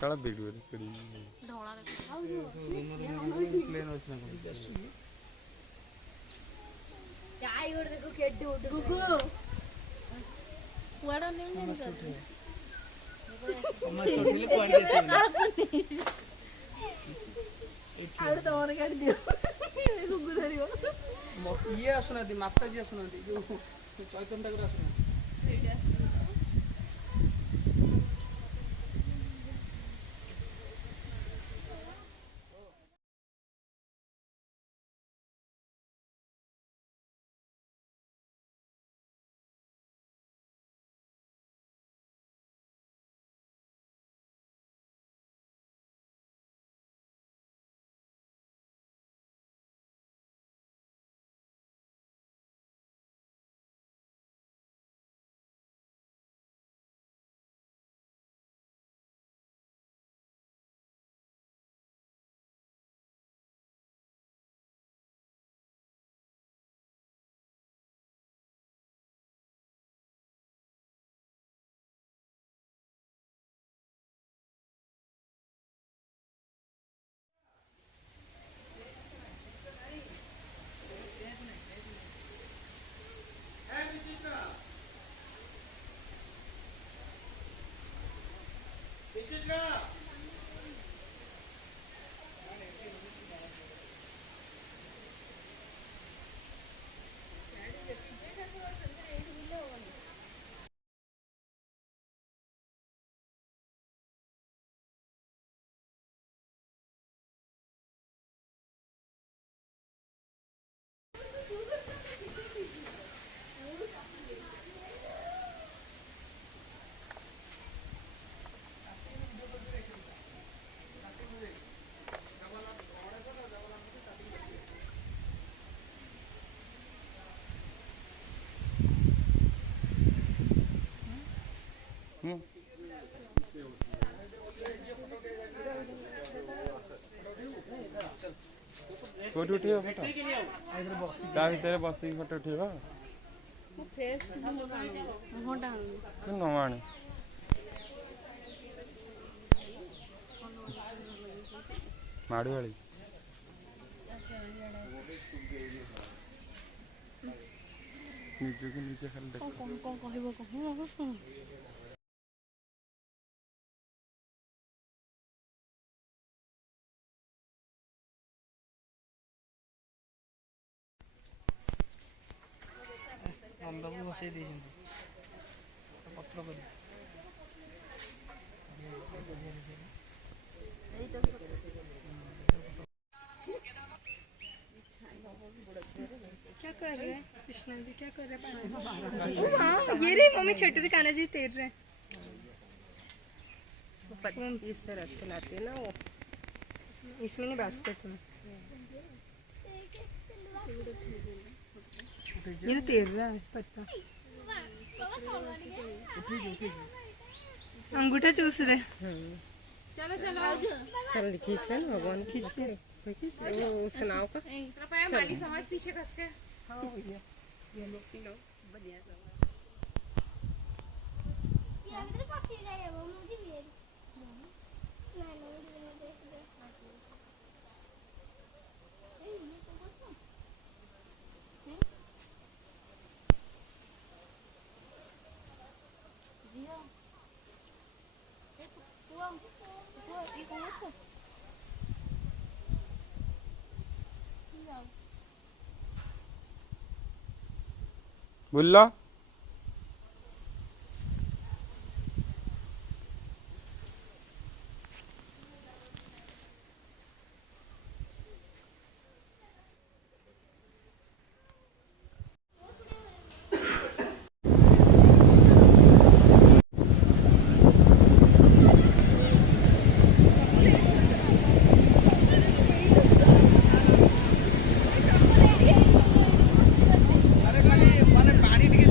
काला वीडियो करी धौला प्लेन अछि ना चाय गोड़ देखो केड्डी उठ गुगु कुआडा नेम कर समस्त उठिले पॉइंट दे आड़ तमन काट दियो गुगु धरियो ये आसुना दी माता जी आसुना दी जो चैतन्य ठाकुर आसुना ସେଇଟା कोठी उठेबा फोटो ता भितर बसी फोटो उठेबा फेस मुहटा तू न आने माड़ी वाली नीचे के नीचे खाली देख कौन कौन कहबो कहू नंदबू बसई दी पत्र कर क्या कर रहे हैं कृष्णा जी? क्या कर रहे हैं? हाँ ये रही मम्मी, छोटे से कान्हा जी तैर रहे हैं। इस पर रख के लाते हैं ना वो, इसमें नहीं बास्केट में ये ना तैर रहा है पत्ता, अंगूठा चूस रहे। चलो चलो चल खींच ले ना भगवान, खींच ले वो उसका नाव का कृपया माली समाज पीछे खस के हाँ भैया ये लो बढ़िया अंदर पास ही रहे वो मुझे भी है नहीं बुल्ला अरे खाली माने पानी टिके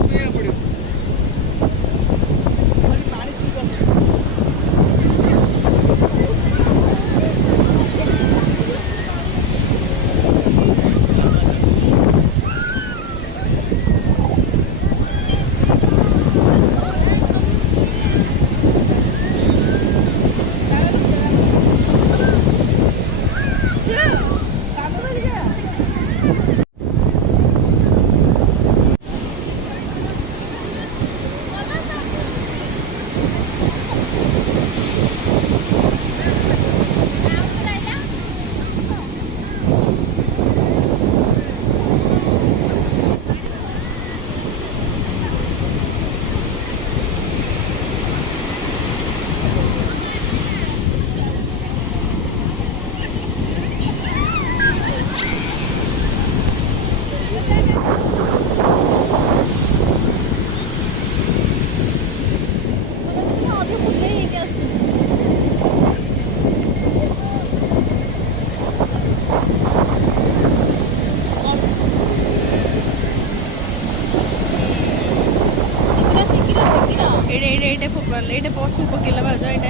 ଏଇଟା ପଛକୁ ପକେଇଲା ଭାଉଜ ଏଇଟା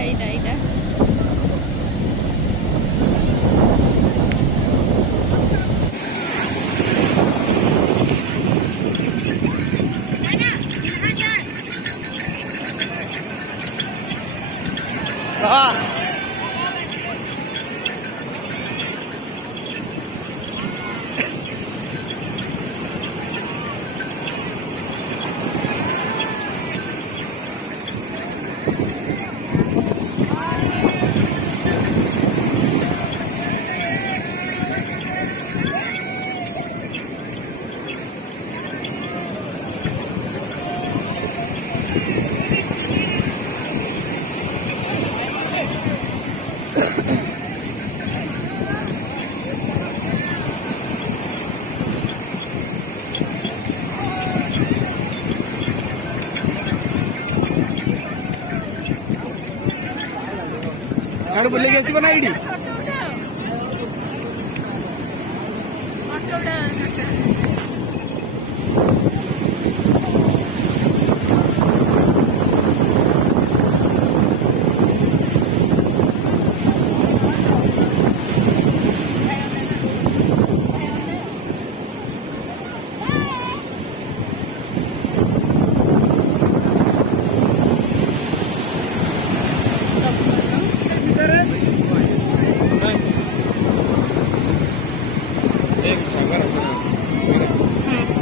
ବୁଲିକି ଆସିବ ନା ଏଇଠି